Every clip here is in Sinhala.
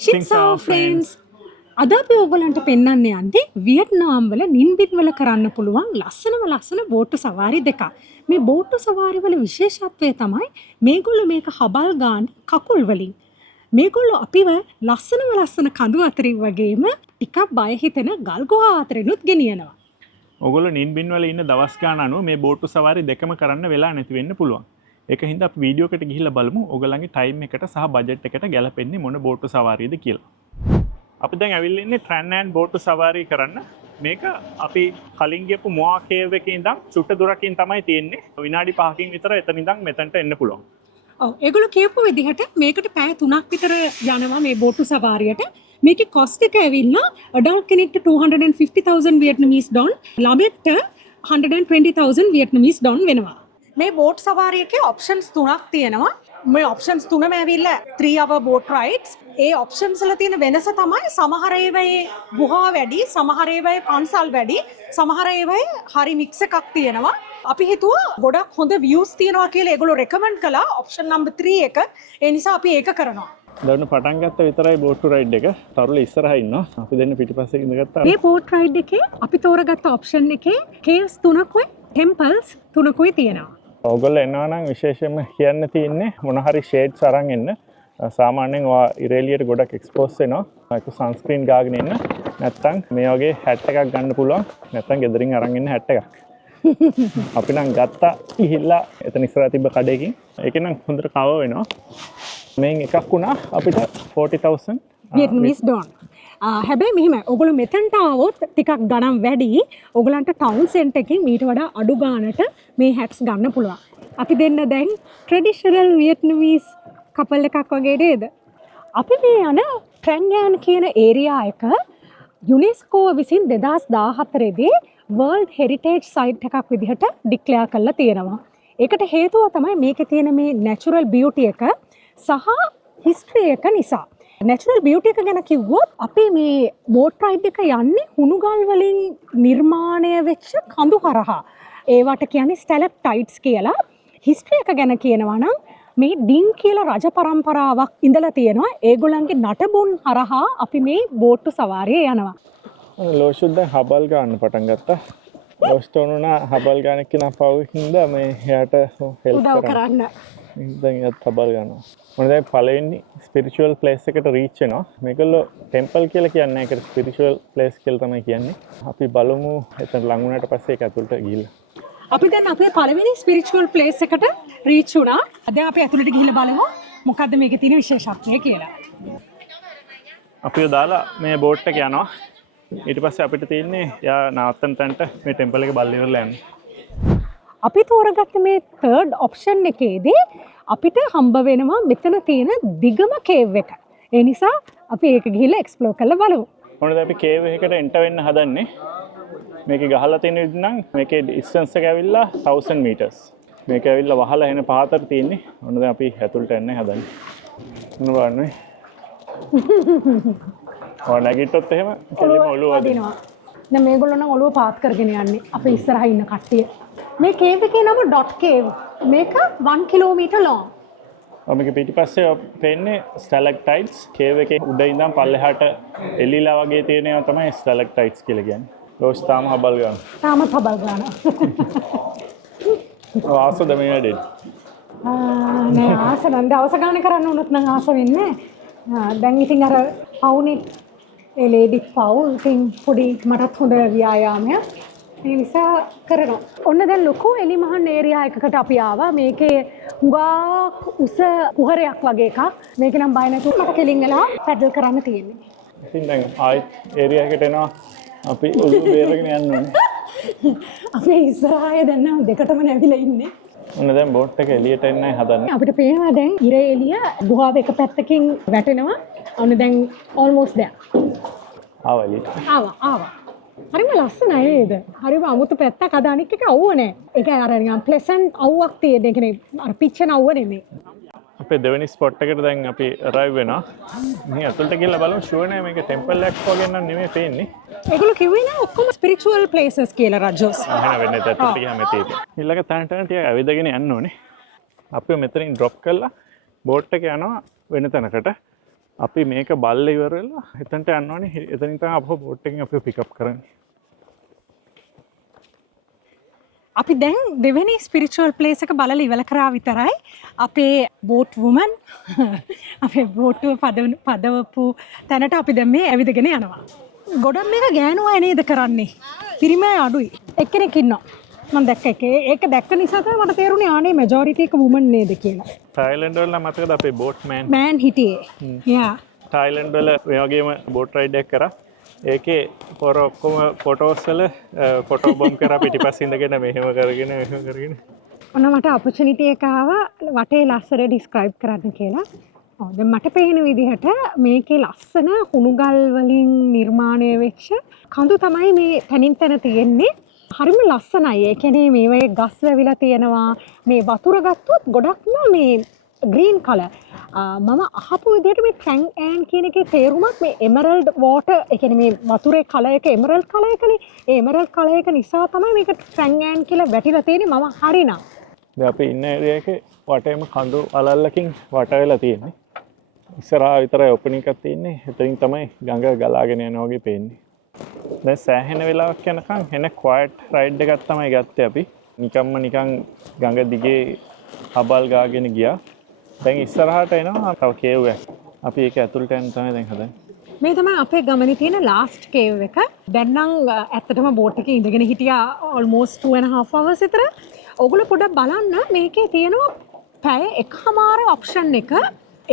Shiksao friends. අද අපි ඔයගලන්ට පෙන්වන්න යන්නේ වියට්නාම් වල නින්බින් වල කරන්න පුළුවන් ලස්සන බෝට්ටු සවාරි දෙකක්. මේ බෝට්ටු සවාරි වල විශේෂත්වය තමයි මේගොල්ලෝ මේක හබල් ගන්න කකුල් වලින්. මේගොල්ලෝ අපිව ලස්සන කඳු අතරින් වගේම ටිකක් බය හිතෙන ගල් ගුහා අතරිනුත් ගෙනියනවා. ඔයගොල්ලෝ නින්බින් වල ඉන්න දවස් ගාන අනුව මේ බෝට්ටු සවාරි දෙකම කරන්න වෙලා නැති වෙන්න පුළුවන්. ඒක හින්දා අපි වීඩියෝ එකට ගිහිල්ලා බලමු ඔයගලන්ගේ ටයිම් එකට සහ බජට් එකට ගැලපෙන්නේ මොන බෝට්ටු සවාරියද කියලා. අපි දැන් ඇවිල්ලා ඉන්නේ ට්‍රැන් ඇන්ඩ් බෝට්ටු සවාරි කරන්න. මේක අපි කලින් ගියපු මොආ කේව් එකේ ඉඳන් චුට්ට දුරකින් තමයි තියෙන්නේ. විනාඩි 5කින් විතර එතන ඉඳන් මෙතනට එන්න පුළුවන්. ඔව් ඒගොල්ලෝ කියපු විදිහට මේකට පැය 3ක් විතර යනවා මේ බෝට්ටු සවාරියට. මේකේ කොස්ට් එක ඇවිල්ලා ඇඩල්ට් කෙනෙක්ට 250,000 වියට්නාමීස් ඩොන්, ළමෙක්ට 120,000 වියට්නාමීස් ඩොන් වෙනවා. මේ බෝට් සවාරියකේ ඔප්ෂන්ස් 3ක් තියෙනවා. මේ ඔප්ෂන්ස් තුනම ඇවිල්ලා 3 hour boat rides. ඒ ඔප්ෂන්ස් වල තියෙන වෙනස තමයි සමහර ඒවායේ ගුහා වැඩි, සමහර ඒවායේ පන්සල් වැඩි, සමහර ඒවායේ හරි මික්ස් එකක් තියෙනවා. අපි හිතුවා ගොඩක් හොඳ views තියෙනවා කියලා ඒගොල්ලෝ රෙකමන්ඩ් කළා ඔප්ෂන් නම්බර් 3 එක. ඒ නිසා අපි ඒක කරනවා. දැන් පටන් ගත්ත විතරයි බෝට්ටු රයිඩ් එක. තරුල ඉස්සරහා ඉන්නවා. අපි දෙන්න පිටිපස්සේ ඉඳගත්තා. මේ බෝට් රයිඩ් එකේ අපි තෝරගත්ත ඔප්ෂන් එකේ caves 3කුයි temples 3කුයි තියෙනවා. ඔයගොල්ලෝ එනවා නම් විශේෂයෙන්ම කියන්න තියෙන්නේ මොන හරි ෂේඩ්ස් අරන් එන්න. සාමාන්‍යයෙන් ඔයා ඉරේලියට ගොඩක් එක්ස්පෝස් වෙනවා. ඒක සන්ස්ක්‍රීන් ගාගෙන එන්න. නැත්තම් මේ වගේ හැට් එකක් ගන්න පුළුවන්. නැත්තම් ගෙදරින් අරන් එන්න හැට් එකක්. අපි නම් ගත්තා ගිහිල්ලා එතන ඉස්සරහ තිබ්බ කඩේකින්. ඒකෙන් නම් හොඳට කවර් වෙනවා. මේන් එකක් වුණා අපිට 40,000 වියට්නාමීස් ඩොන්. හැබැයි මෙහෙම ඔයගොල්ලෝ මෙතනට ආවොත් ටිකක් ගණන් වැඩි. ඔයගලන්ට ටවුන් සෙන්ටර් එකකින් මීට වඩා අඩු ගාණට මේ හැට්ස් ගන්න පුළුවන්. අපි දෙන්න දැන් ට්‍රැඩිෂනල් වියට්නාමීස් කපල් එකක් වගේ නේද? අපි මේ යන ට්‍රැන් ඇන් කියන ඒරියා එක යුනෙස්කෝ විසින් 2014 දී වර්ල්ඩ් හෙරිටේජ් සයිට් එකක් විදිහට ඩික්ලෙයාර් කරලා තියෙනවා. ඒකට හේතුව තමයි මේකේ තියෙන මේ නැචරල් බියුටි එක සහ හිස්ටරි එක නිසා. නැචරල් බියුටි එක ගැන කිව්වොත් අපි මේ බෝට් රයිඩ් එක යන්නේ හුණුගල් වලින් නිර්මාණය වෙච්ච කඳු හරහා. ඒවට කියන්නේ ස්ටැලක්ටයිට්ස් කියලා. හිස්ටරි එක ගැන කියනවා නම් මේ ඩින් කියලා රජ පරම්පරාවක් ඉඳලා තියෙනවා. ඒගොල්ලන්ගේ නටබුන් හරහා අපි මේ බෝට්ටු සවාරිය යනවා. ලෝෂුත් දැන් හබල් ගන්න පටන් ගත්තා. ලෝස්ටෝනුනා හබල් ගන්න කියන පවුහින්ද මේ එයාට හෙල්ප් කරන්න. දැන් එයාත් හබල් ගන්නවා. මොන දැන් පළවෙනි ස්පිරිචුවල් ප්ලේස් එකට රීච් වෙනවා. මේගොල්ලෝ ටෙම්පල් කියලා කියන්නේ ඒකට ස්පිරිචුවල් ප්ලේස් කියලා තමයි කියන්නේ. අපි බලමු එතන ලඟ වුණාට පස්සේ ඒක ඇතුළට ගිහිල්ලා. අපි දැන් අපේ පළවෙනි ස්පිරිචුවල් ප්ලේස් එකට රීච් වුණා. දැන් අපි ඇතුළට ගිහිල්ලා බලමු මොකද්ද මේකේ තියෙන විශේෂත්වය කියලා. අපිව දාලා මේ බෝට් එක යනවා. ඊට පස්සේ අපිට තියෙන්නේ යා නවත්තන තැනට මේ ටෙම්පල් එක බලලා ඉවරලා යන්න. අපි තෝරගත්ත මේ තර්ඩ් ඔප්ෂන් එකේදී අපිට හම්බ වෙනවා මෙතන තියෙන දිගම කේව් එක. ඒ නිසා අපි ඒක ගිහිල්ලා එක්ස්ප්ලෝර් කරලා බලමු. මොනද අපි කේව් එකකට එන්ටර් වෙන්න හදන්නේ. මේකේ ගහලා තියෙන විදිහ නම් මේකේ ඩිස්ටන්ස් එක ඇවිල්ලා 1000 meters. මේක ඇවිල්ලා වහලා එන පහතට තියෙන්නේ. මොන දැන් අපි ඇතුළට එන්න හදන්නේ. මොන බලන්නේ. නැගිට්ටොත් එහෙම කෙලිම ඔළුව වදිනවා. දැන් මේගොල්ලෝ නම් ඔළුව පාත් කරගෙන යන්නේ අපේ ඉස්සරහා ඉන්න කට්ටිය. මේ කේව් එකේ නම ඩොට් කේව්. මේක 1 කිලෝමීටර් long. මේක පිටිපස්සේ පේන්නේ ස්ටැලක්ටයිට්ස්. කේව් එකේ උඩ ඉඳන් පල්ලෙහාට එළිලා වගේ තියෙන ඒවා තමයි ස්ටැලක්ටයිට්ස් කියලා කියන්නේ. ලෝස් තාම හබල් ගන්න. තාමත් හබල් ගන්නවා. ආසද මේ වැඩේ. නෑ ආස නම් දවස ගන්න කරන්න උනොත් නම් ආස වෙන්නේ. දැන් ඉතින් අර පවුනේ ඒ ලේඩි පවු ඉතින් පොඩි මටත් හොඳ ව්‍යායාමයක්. ඒ නිසා කරනවා. ඔන්න දැන් ලොකු එලිමහන් ඒරියා එකකට අපි ආවා. මේකේ හුඟක් උස කුහරයක් වගේ එකක්. මේක නම් බය නැතුව මට කෙලින් වෙලා පැඩල් කරන්න තියෙන්නේ. ඉතින් දැන් ආයෙත් ඒරියා එකට එනවා. අපි ඔළුව බේරගෙන යන්න ඕනේ. අපේ ඉස්සරහේ දැන් නම් දෙකටම නැවිලා ඉන්නේ. ඔන්න දැන් බෝට් එක එළියට එන්නයි හදන්නේ. අපිට පේනවා දැන් ඉර එළිය ගුහාව එක පැත්තකින් වැටෙනවා. ඔන්න දැන් almost there. ආවා එළියට. ආවා. හරිම ලස්සනයි නේද? හරිම අමුතු පැත්තක් අද අනික් එක අවුව නෑ. ඒක අර නිකන් ප්ලෙසන්ට් අවුවක් තියෙන. ඒ කියන්නේ අර පිච්චෙන අවුව නෙමෙයි. අපේ දෙවෙනි ස්පොට් එකට දැන් අපි අරයිව් වෙනවා. මේ ඇතුළට ගිහලා බලමු ෂුවර් නෑ මේක ටෙම්පල් එකක් වගේ නම් නෙමෙයි පේන්නේ. ඒගොල්ලෝ කිව්වේ නෑ ඔක්කොම ස්පිරිචුවල් ප්ලේසස් කියලා රජෝස්. එහෙනම් වෙන්නේ ඇතුළට ගියාම තියෙන්නේ. ඊළඟ තැනට ටික ඇවිදගෙන යන්න ඕනේ. අපිව මෙතනින් ඩ්‍රොප් කරලා බෝට් එක යනවා වෙන තැනකට. අපි මේක බල්ල ඉවර වෙලා එතනට යන්න ඕනේ. එතනින් තමයි අපව බෝට් එකෙන් අපිව පිකප් කරන්නේ. අපි දැන් දෙවෙනි ස්පිරිචුවල් ප්ලේස් එක බලලා ඉවර කරා විතරයි. අපේ බෝට් වුමන් අපේ බෝට්ටුව පදවපු තැනට අපි දැන් මේ ඇවිදගෙන යනවා. ගොඩක් මේක ගෑනු අය නේද කරන්නේ. පිරිමි අඩුයි. එක්කෙනෙක් ඉන්නවා. මම දැක්ක එක. ඒක දැක්ක නිසා තමයි මට තේරුනේ ආනේ majority එක women නේද කියලා. තායිලන්ඩ් වල මතකද අපේ බෝට් මෑන් හිටියේ. යා. තායිලන්ඩ් වල මේ වගේම බෝට් රයිඩ් එකක් කරා. ඒකේ පොර ඔක්කොම ෆොටෝස් වල ෆොටෝ බොම් කරා පිටිපස්සේ ඉඳගෙන මෙහෙම කරගෙන ඔන්න මට opportunity එක ආවා වටේ ලස්සන describe කරන්න කියලා. ඔව් දැන් මට පේන විදිහට මේකේ ලස්සන හුණුගල් වලින් නිර්මාණය වෙච්ච කඳු තමයි මේ තනින් තන තියෙන්නේ. හරිම ලස්සනයි. ඒ කියන්නේ මේ වගේ ගස් වැවිලා තියෙනවා. මේ වතුර ගත්තොත් ගොඩක්ම මේ green color. මම අහපු විදිහට මේ ට්‍රැන් ඇන් කියන එකේ තේරුමක් මේ එමරල්ඩ් වෝටර් ඒ කියන්නේ මේ වතුරේ කලර් එක එමරල්ඩ් කලර් එකනේ. ඒ එමරල්ඩ් කලර් එක නිසා තමයි මේක ට්‍රැන් ඇන් කියලා වැටිලා තියෙන්නේ. මම හරිනම්. දැන් අපි ඉන්න ඒරියා එකේ වටේම කඳු අලල්ලකින් වට වෙලා තියෙන්නේ. ඉස්සරහා විතරයි ඕපනින් එකක් තියෙන්නේ. එතනින් තමයි ගඟ ගලාගෙන යනවා වගේ පේන්නේ. දැන් සෑහෙන වෙලාවක් යනකම් එන ක්වයට් රයිඩ් එකක් තමයි ගත්තේ අපි. නිකන් ගඟ දිගේ හබල් ගාගෙන ගියා. දැන් ඉස්සරහට එනවා තව කේව් එකක්. අපි ඒක ඇතුළට යන්න තමයි දැන් හදන්නේ. මේ තමයි අපේ ගමනේ තියෙන ලාස්ට් කේව් එක. දැන් නම් ඇත්තටම බෝට් එකේ ඉඳගෙන හිටියා almost 2.5 hours විතර. ඔයගොල්ලෝ පොඩ්ඩක් බලන්න මේකේ තියෙනවා පැය එකමාර ඔප්ෂන් එක.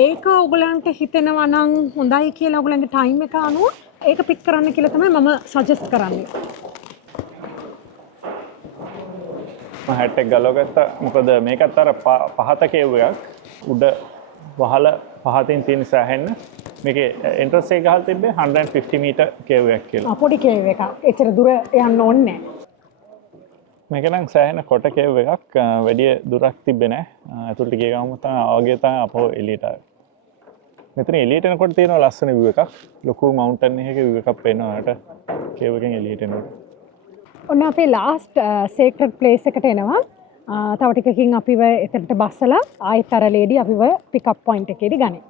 ඒක ඔයගලන්ට හිතෙනවා නම් හොඳයි කියලා ඔයගලන්ගේ ටයිම් එක අනුව ඒක පික් කරන්න කියලා තමයි මම සජෙස්ට් කරන්නේ. මම හැට් එක ගලවගත්තා. මොකද මේකත් අර පහත කේව් එකක්. උඩ වහල පහතින් තියෙන සෑහෙන්න. මේකේ එන්ට්‍රන්ස් එක ගහලා තිබ්බේ 150 මීටර් කේව් එකක් කියලා. පොඩි කේව් එකක්. එච්චර දුර යන්න ඕනේ නැහැ. මේක නම් සෑහෙන කොට කේව් එකක්. වැඩි දුරක් තිබ්බේ නැහැ. ඇතුළට ගිය ගමන් තමයි ආවගේ තමයි අපෝ එළියට ආවේ. මෙතන එළියට එනකොට තියෙනවා ලස්සන view එකක්. ලොකු මවුන්ටන් එකක view එකක් පේනවා අපට කේව් එකෙන් එළියට එනකොට. ඔන්න අපේ ලාස්ට් සේක්‍රඩ් ප්ලේස් එකට එනවා. තව ටිකකින් අපිව එතනට බස්සලා ආයෙත් අර ලේඩි අපිව පිකප් පොයින්ට් එකේදී ගන්නේ.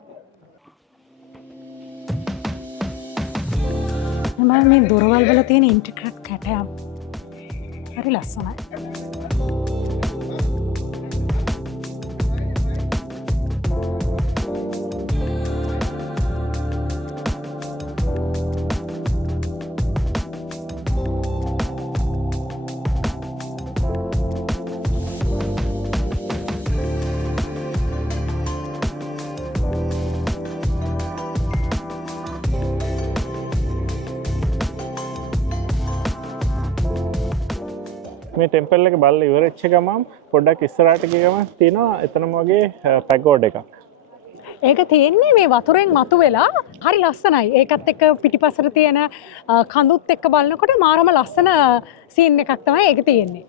මම මේ දොරවල් වල තියෙන ඉන්ට්‍රිකට් කැටයම් හරි ලස්සනයි. මේ ටෙම්පල් එක බලලා ඉවරෙච්ච ගමන් පොඩ්ඩක් ඉස්සරහට ගිය ගමන් තියෙනවා එතනම වගේ පැගෝඩ් එකක්. ඒක තියෙන්නේ මේ වතුරෙන් මතුවෙලා හරි ලස්සනයි. ඒකත් එක්ක පිටිපස්සට තියෙන කඳුත් එක්ක බලනකොට මාරම ලස්සන සීන් එකක් තමයි ඒක තියෙන්නේ.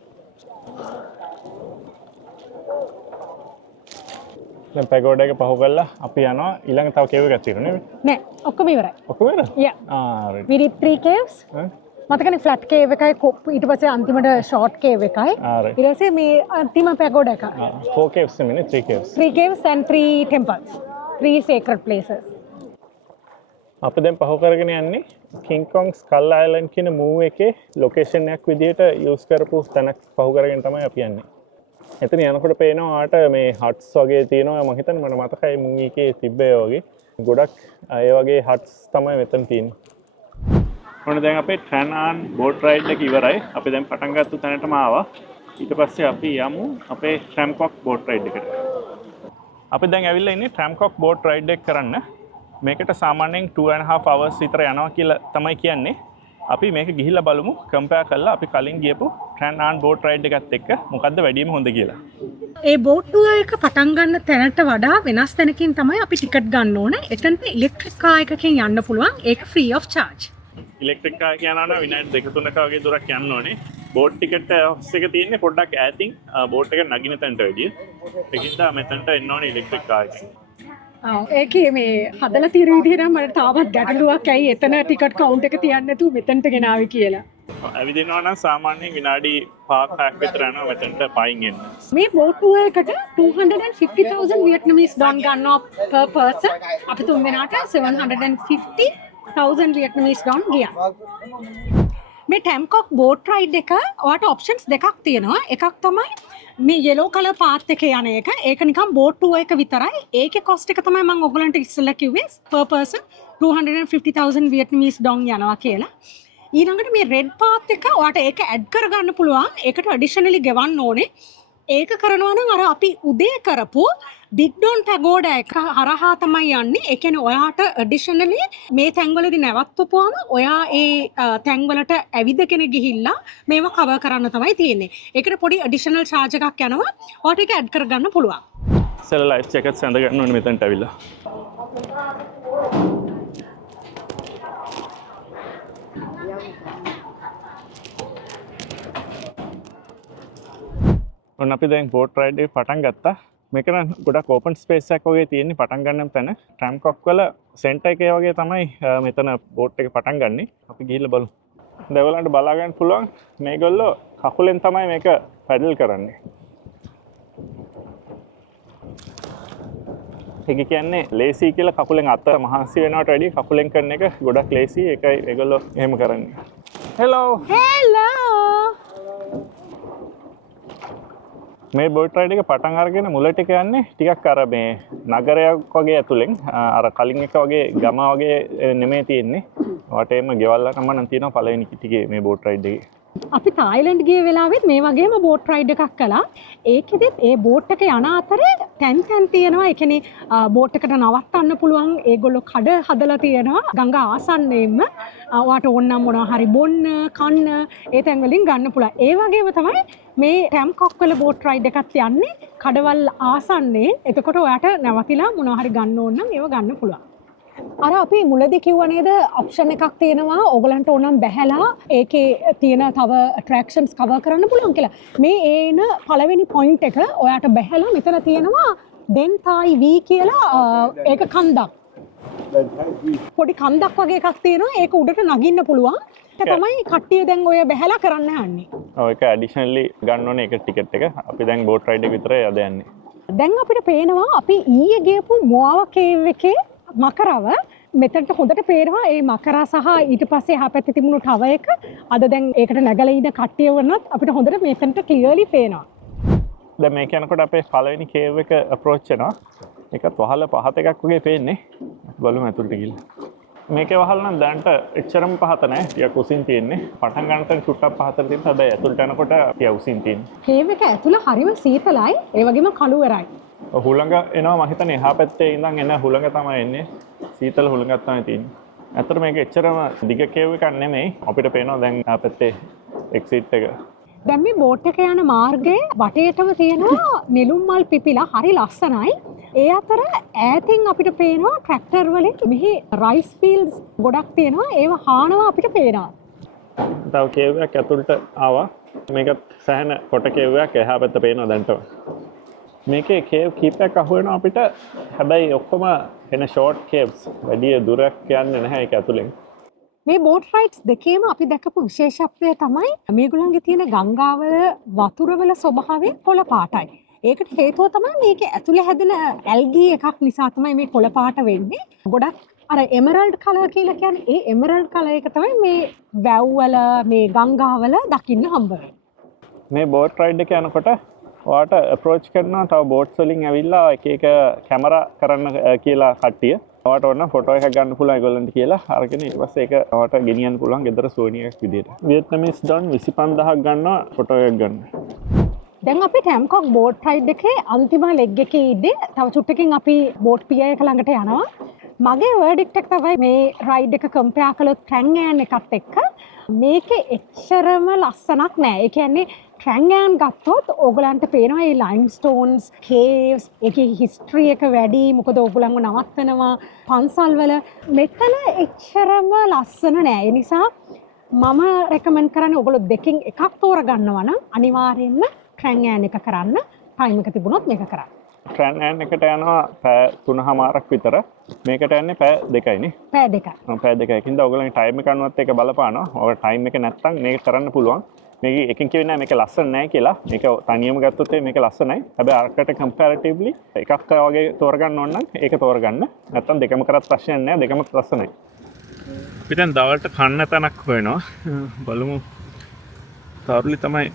දැන් පැගෝඩ් එක පහු කරලා අපි යනවා ඊළඟ තව කේව් එකක් තියෙනවා නේද? නෑ ඔක්කොම ඉවරයි. ඔක්කොම ඉවරයි? Yeah. We did 3 caves. මතකනේ ෆ්ලැට් කේව් එකයි ඊට පස්සේ අන්තිමට ෂෝට් කේව් එකයි. ඊට පස්සේ මේ අන්තිම පැගෝඩ් එක. 4 caves නෙමෙයි 3 caves. 3 caves and 3 temples. 3 sacred places. අපි දැන් පහු කරගෙන යන්නේ King Kong Skull Island කියන මූව් එකේ ලොකේෂන් එකක් විදිහට යූස් කරපු තැනක් පහු කරගෙන තමයි අපි යන්නේ. එතන යනකොට පේනවා ආට මේ හට්ස් වගේ තියෙනවා. මම හිතන්නේ මට මතකයි මූවී එකේ තිබ්බේ වගේ. ගොඩක් ඒ වගේ හට්ස් තමයි මෙතන තියෙන්නේ. ඔන්න දැන් අපේ ට්‍රැන් බෝට් රයිඩ් එක ඉවරයි. අපි දැන් පටන් ගත්ත තැනටම ආවා. ඊට පස්සේ අපි යමු අපේ ට්‍රැම්කොක් බෝට් රයිඩ් එකට. අපි දැන් ඇවිල්ලා ඉන්නේ ට්‍රැම්කොක් බෝට් රයිඩ් එක කරන්න. මේකට සාමාන්‍යයෙන් 2.5 hours විතර යනවා කියලා තමයි කියන්නේ. අපි මේක ගිහිල්ලා බලමු කම්පෙයාර් කරලා අපි කලින් ගියපු ට්‍රැන් බෝට් රයිඩ් එකත් එක්ක මොකද්ද වැඩිම හොඳ කියලා. ඒ බෝට් ටුවර් එක පටන් ගන්න තැනට වඩා වෙනස් තැනකින් තමයි අපි ටිකට් ගන්න ඕන. එතනට ඉලෙක්ට්‍රික් කාර් එකකින් යන්න පුළුවන්. ඒක free of charge. Electric car කියනවා නම් විනාඩි 2-3ක වගේ දුරක් යන්න ඕනේ. බෝට් ටිකට් හවුස් එක තියෙන්නේ පොඩ්ඩක් ඈතින් බෝට් එක නගින තැනට වැඩිය. ඒකින්ද මෙතනට එන්න ඕනේ ඉලෙක්ට්‍රික් කාර් එකකින්. ඒකේ මේ හදලා තියෙන විදිහ නම් මට තාමත් ගැටලුවක් ඇයි එතන ටිකට් කවුන්ට් එක තියන්නේ නැතුව මෙතනට ගෙනාවේ කියලා. ඇවිදිනවා නම් සාමාන්‍යයෙන් විනාඩි 5ක් විතර යනවා මෙතනට පයින් එන්න. මේ බෝට්ටුව එකට 250,000 වියට්නමීස් ඩොන් ගන්නවා per person. අපි තුන් දෙනාට 750,000 වියට්නමීස් ඩොන් ගියා. මේ ටැම්කොක් බෝට් රයිඩ් එක ඔයාට ඔප්ෂන්ස් දෙකක් තියෙනවා. එකක් තමයි මේ yellow color path එකේ යන එක. ඒක නිකන් බෝට්ටුව එක විතරයි. ඒකේ cost එක තමයි මම ඔයගලන්ට ඉස්සෙල්ලා කිව්වේ per person 250,000 වියට්නමීස් ඩොන් යනවා කියලා. ඊළඟට මේ රෙඩ් පාත් එක ඔයාට ඒක ඇඩ් කරගන්න පුළුවන්. ඒකට ඇඩිෂනලි ගෙවන්න ඕනේ. ඒක කරනවා නම් අර අපි උදේ කරපු බිග් ඩොන් පැගෝඩා එක හරහා තමයි යන්නේ. ඒ කියන්නේ ඔයාට ඇඩිෂනලි මේ තැන්වලදී නැවතුපුවාම ඔයා ඒ තැන්වලට ඇවිදගෙන ගිහිල්ලා මේව කවර් කරන්න තමයි තියෙන්නේ. ඒකට පොඩි ඇඩිෂනල් charge එකක් යනවා. ඔයාට ඒක ඇඩ් කරගන්න පුළුවන්. ඉස්සෙල්ලා ලයිෆ් ජැකට්ස් ඇඳ ගන්න ඕනේ මෙතනට ඇවිල්ලා. ඔන්න අපි දැන් බෝට් රයිඩ් එක පටන් ගත්තා. මේක නම් ගොඩක් ඕපන් ස්පේස් එකක් වගේ තියෙන්නේ පටන් ගන්න තැන. ට්‍රැම්කොක් වල සෙන්ටර් එකේ වගේ තමයි මෙතන බෝට් එක පටන් ගන්නෙ. අපි ගිහිල්ලා බලමු. දැන් ඔයගලන්ට බලා ගන්න පුළුවන් මේගොල්ලෝ කකුලෙන් තමයි මේක පැඩල් කරන්නේ. ඒක කියන්නේ ලේසි කියලා කකුලෙන් අත මහන්සි වෙනවට වැඩිය කකුලෙන් කරන එක ගොඩක් ලේසි. ඒකයි ඒගොල්ලෝ එහෙම කරන්නේ. හෙලෝ. මේ බෝට් රයිඩ් එක පටන් අරගෙන මුලට එක යන්නේ ටිකක් අර මේ නගරයක් වගේ ඇතුලෙන් අර කලින් එක වගේ ගම වගේ නෙමෙයි තියෙන්නේ. වටේම ගෙවල් නම් තියෙනවා පළවෙනි ටිකේ මේ බෝට් රයිඩ් එකේ. අපි තායිලන්ඩ් ගිය වෙලාවෙත් මේ වගේම බෝට් රයිඩ් එකක් කළා. ඒකෙදිත් ඒ බෝට් එක යන අතරේ තැන් තියෙනවා. ඒ කියන්නේ බෝට් එකට නවත්තන්න පුළුවන්. ඒගොල්ලෝ කඩ හදලා තියෙනවා. ගඟ ආසන්නයෙන්ම ඔයාට ඕන නම් මොනවා හරි බොන්න, කන්න ඒ තැන් වලින් ගන්න පුළුවන්. ඒ වගේම තමයි මේ ටැම්කොක් වල බෝට් රයිඩ් එකත් යන්නේ කඩවල් ආසන්නයෙන්. එතකොට ඔයාට නැවතිලා මොනවා හරි ගන්න ඕන නම් ඒව ගන්න පුළුවන්. අර අපි මුලදී කිව්ව නේද ඔප්ෂන් එකක් තියෙනවා ඕගලන්ට ඕනම් බැහැලා ඒකේ තියෙන තව ඇට්‍රැක්ෂන්ස් කවර් කරන්න පුළුවන් කියලා. මේ ඒන පළවෙනි පොයින්ට් එක ඔයාට බැහැලා මෙතන තියෙනවා දෙන් තායි වී කියලා ඒක කන්දක්. පොඩි කන්දක් වගේ එකක් තියෙනවා. ඒක උඩට නගින්න පුළුවන්. ඒක තමයි කට්ටිය දැන් ඔය බැහැලා කරන්න යන්නේ. ඔව් ඒක ඇඩිෂනලි ගන්න ඕනේ ඒක ටිකට් එක. අපි දැන් බෝට් රයිඩ් එක විතරයි අද යන්නේ. දැන් අපිට පේනවා අපි ඊයේ ගියපු මොආවා කේව් එකේ මකරව මෙතනට හොඳට පේනවා. ඒ මකරා සහ ඊට පස්සේ එහා පැත්තේ තිබුණු තව එක අද දැන් ඒකට නැගලා ඉන්න කට්ටිය වුණත් අපිට හොඳට මෙතනට ක්ලියර්ලි පේනවා. දැන් මේක යනකොට අපේ පළවෙනි කේව් එක අප්‍රෝච් වෙනවා. ඒකත් වහල පහත එකක් වගේ පේන්නේ. බලමු ඇතුළට ගිහලා. මේකේ වහල නම් දැන්ට එච්චරම පහත නැහැ. ටිකක් උසින් තියෙන්නේ. පටන් ගන්න තැන චුට්ටක් පහතට තියෙන හැබැයි ඇතුළට යනකොට ටිකක් උසින් තියෙන්නේ. කේව් එක ඇතුළ හරිම සීතලයි. ඒ වගේම කළුවරයි. හුළඟ එනවා මම හිතන්නේ එහා පැත්තේ ඉඳන් එන හුළඟ තමයි එන්නේ. සීතල හුළඟක් තමයි තියෙන්නේ. ඇත්තට මේක එච්චරම දිග කේව් එකක් නෙමෙයි. අපිට පේනවා දැන් එහා පැත්තේ එක්සිට් එක. දැන් මේ බෝට් එක යන මාර්ගයේ වටේටම තියෙනවා නෙළුම් මල් පිපිලා හරි ලස්සනයි. ඒ අතර ඈතින් අපිට පේනවා ට්‍රැක්ටර් වලින් මෙහි රයිස් ෆීල්ඩ්ස් ගොඩක් තියෙනවා. ඒව හානවා අපිට පේනවා. තව කේව් එකක් ඇතුළට ආවා. මේකත් සෑහෙන කොට කේව් එකක් එහා පැත්ත පේනවා දැන්ට. මේකේ කේව් කීපයක් අහු වෙනවා අපිට. හැබැයි ඔක්කොම එන ෂෝට් කේව්ස්. වැඩි දුරක් යන්නේ නැහැ ඒක ඇතුලෙන්. මේ බෝට් රයිඩ්ස් දෙකේම අපි දැකපු විශේෂත්වය තමයි මේගොල්ලන්ගේ තියෙන ගංගාවල වතුරවල ස්වභාවය කොළ පාටයි. ඒකට හේතුව තමයි මේකේ ඇතුලේ හැදෙන ඇල්ගී එකක් නිසා තමයි මේ කොළ පාට වෙන්නේ. ගොඩක් අර එමරල්ඩ් කලර් කියලා කියන්නේ ඒ එමරල්ඩ් කලර් එක තමයි මේ වැව්වල මේ ගංගාවල දකින්න හම්බ වෙන්නේ. මේ බෝට් රයිඩ් එක යනකොට ඔයාට අප්‍රෝච් කරනවා තව බෝට්ස් වලින් ඇවිල්ලා එක එක කැමරා කරන්න කියලා කට්ටිය. ඔයාට ඕන ෆොටෝ එකක් ගන්න පුළුවන් ඒගොල්ලන්ට කියලා අරගෙන ඊට පස්සේ ඒක ඔයාට ගෙනියන්න පුළුවන් ගෙදර සෝනියක් විදියට. වියට්නාමීස් ඩොන් 25000ක් ගන්නවා ෆොටෝ එකක් ගන්න. දැන් අපි ටැම්කොක් බෝට් රයිඩ් එකේ අන්තිම ලෙග් එකේ ඉන්නේ. තව චුට්ටකින් අපි බෝට් පියර් එක ළඟට යනවා. මගේ වර්ඩික්ට් එක තමයි මේ රයිඩ් එක කම්පෙයාර් කළොත් ට්‍රැන්ගෑන් එකත් එක්ක මේකේ එච්චරම ලස්සනක් නෑ. ඒ කියන්නේ ට්‍රැන්ගෑන් ගත්තොත් ඕගලන්ට පේනවා මේ ලයිම්ස්ටෝන්ස්, කේව්ස්, ඒකේ හිස්ටරි එක වැඩි. මොකද ඕගලන්ව නවත්තනවා පන්සල් වල. මෙතන එච්චරම ලස්සන නෑ. ඒ නිසා මම රෙකමන්ඩ් කරන්නේ ඕගොල්ලෝ දෙකෙන් එකක් තෝරගන්නවා නම් අනිවාර්යයෙන්ම ට්‍රැන්ගෑන් එක කරන්න. ටයිම් එක තිබුණොත් මේක කරන්න. ට්‍රෑන් එකට යනවා පැය 3:00මාරක් විතර. මේකට යන්නේ පැය 2යිනේ. පැය දෙකයි. පැය 2කින්ද ඔයගොල්ලන්ගේ ටයිම් එක අනුවත් ඒක බලපානවා. ඔය ටයිම් එක නැත්තම් මේක කරන්න පුළුවන්. මේක එකකින් කියවෙන්නේ නැහැ මේක ලස්සන නැහැ කියලා. මේක තනියම ගත්තොත් මේක ලස්සනයි. හැබැයි අරකට කම්පැරටිව්ලි එකක් වගේ තෝරගන්න ඕන නම් ඒක තෝරගන්න. නැත්තම් දෙකම කරත් ප්‍රශ්නයක් නැහැ. දෙකම ලස්සනයි. අපි දැන් දවල්ට කන්න තැනක් හොයනවා. බලමු. තාරුලි තමයි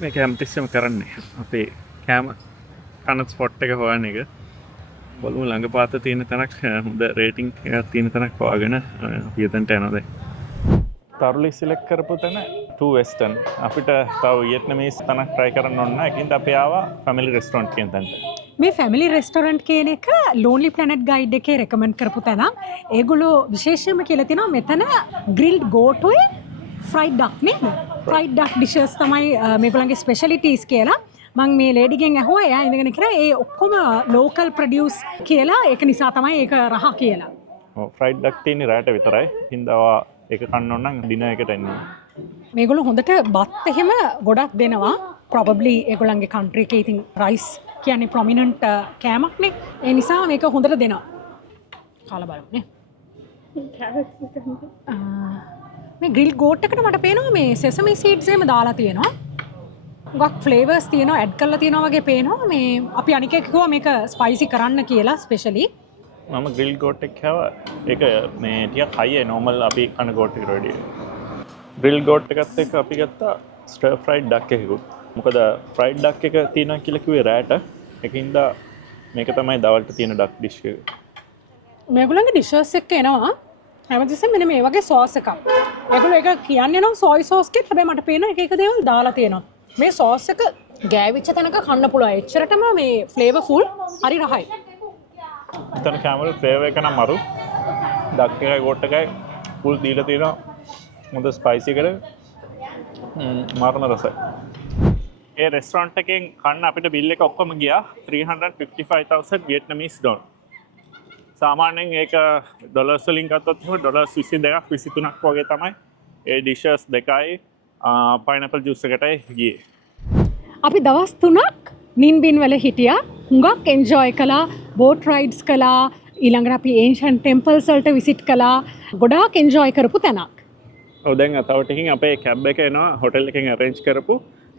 මේක හැමතිස්සෙම කරන්නේ. අපේ කෑම කන ස්පොට් එක හොයන එක. බලමු ළඟපාත තියෙන තැනක් හොඳ රේටිං එකක් තියෙන තැනක් හොයාගෙන අපි එතනට යනවා දැන්. තාරුලි සිලෙක්ට් කරපු තැන 2 වෙස්ටර්න්. අපිට තව වියට්නාමීස් තැනක් try කරන්න ඕන නැහැ. ඒකින්ද අපි ආවා ෆැමිලි රෙස්ටොරන්ට් කියන තැනට. මේ ෆැමිලි රෙස්ටොරන්ට් කියන එක ලෝන්ලි ප්ලැනට් ගයිඩ් එකේ රෙකමන්ඩ් කරපු තැනක්. ඒගොල්ලෝ විශේෂයෙන්ම කියලා තිනවා මෙතන ග්‍රිල්ඩ් ගෝටුයි ෆ්‍රයිඩ් ඩක් නේද? ෆ්‍රයිඩ් ඩක් ඩිෂස් තමයි මේගොල්ලන්ගේ ස්පෙෂලිටීස් කියලා. මම මේ ලේඩිගෙන් ඇහුවා එයා ඉඳගෙන කරා ඒ ඔක්කොම ලෝකල් ප්‍රොඩියුස් කියලා ඒක නිසා තමයි ඒක රහ කියලා. ඔව් ෆ්‍රයිඩ් ඩක් තියෙන්නේ රාට විතරයි. හින්දා ඒක කන්න ඕන නම් ඩිනර් එකට එන්න. මේගොල්ලෝ හොඳට බත් එහෙම ගොඩක් දෙනවා. probably ඒගොල්ලන්ගේ country එකේ ඉතින් rice කියන්නේ prominent කෑමක් නේ. ඒ නිසා මේක හොඳට දෙනවා. කාලා බලමු නේ. මේ ග්‍රිල් ගෝට් එකට මට පේනවා මේ sesame seeds එහෙම දාලා තියෙනවා. ගොක් ෆ්ලේවර්ස් තියෙනවා ඇඩ් කරලා තියෙනවා වගේ පේනවා. මේ අපි අනික කිව්වා මේක ස්පයිසි කරන්න කියලා ස්පෙෂලි. මම ග්‍රිල් ගෝට් එක ખાවා. ඒක මේ ටිකක් හයියි normal අපි කන ගෝට් එකට වැඩිය. ග්‍රිල් ගෝට් එකත් එක්ක අපි ගත්තා ස්ටර් ෆ්‍රයිඩ් ඩක් එකකුත්. මොකද ෆ්‍රයිඩ් ඩක් එක තියෙනවා කියලා කිව්වේ රෑට. ඒකින්ද මේක තමයි දවල්ට තියෙන ඩක් ඩිෂ් එක. මේගොල්ලන්ගේ ඩිෂස් එක්ක එනවා හැමතිස්සෙම මෙන්න මේ වගේ සෝස් එකක්. ඒගොල්ලෝ ඒක කියන්නේ නම් සොයි සෝස් කියලා. හැබැයි මට පේනවා එක එක දේවල් දාලා තියෙනවා. මේ සෝස් එක ගෑවිච්ච තැනක කන්න පුළුවන්. එච්චරටම මේ ෆ්ලේවර්ෆුල් හරි රහයි. එතන කැමරල් ෆ්ලේවර් එක නම් මරු. ඩක් එකයි ගෝට් එකයි ෆුල් දීලා තියෙනවා. හොඳ ස්පයිසි එකට මාරම රසයි. ඒ රෙස්ටොරන්ට් එකෙන් කන්න අපිට බිල් එක ඔක්කොම ගියා 355,000 වියට්නාමීස් ඩොලර්. සාමාන්‍යයෙන් ඒක ඩොලර්ස් වලින් ගත්තොත් ඩොලර්ස් 22ක් 23ක් වගේ තමයි. ඒ ඩිෂස් දෙකයි පයිනැපල් ජූස් එකටයි ගියේ. අපි දවස් 3ක් නින්බින් වල හිටියා. හුඟක් එන්ජොයි කළා. බෝට් රයිඩ්ස් කළා. ඊළඟට අපි ඒන්ෂන්ට් ටෙම්පල්ස් වලට විසිට් කළා. ගොඩාක් එන්ජොයි කරපු තැනක්. ඔව් දැන් තව ටිකකින් අපේ කැබ් එක එනවා හොටෙල් එකෙන් අරේන්ජ් කරපු.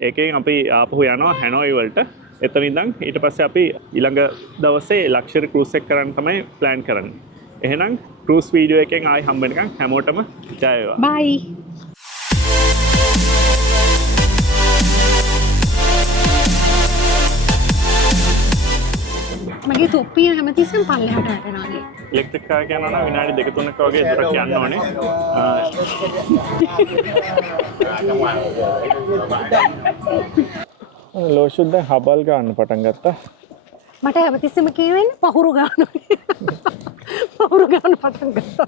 ඒකෙන් අපි ආපහු යනවා හැනෝයි වලට. එතන ඉඳන් ඊට පස්සේ අපි ඊළඟ දවසේ ලක්ෂරි ක්‍රූස් එක කරන්න තමයි ප්ලෑන් කරන්නේ. එහෙනම් ක්‍රූස් වීඩියෝ එකෙන් ආයි හම්බ වෙනකන් හැමෝටම ජය වේවා. බයි. මගේ තොප්පිය හැමතිස්සෙම පල්ලෙහාට වැටෙනවා. ඉලෙක්ට්‍රික් කාර් එක යනවා නම් විනාඩි 2-3ක වගේ දුරක් යන්න ඕනේ. ලෝෂුත් දැන් හබල් ගන්න පටන් ගත්තා. මට හැමතිස්සෙම කියවෙන්නේ පහුරු ගන්න. පහුරු ගන්න පටන් ගත්තා.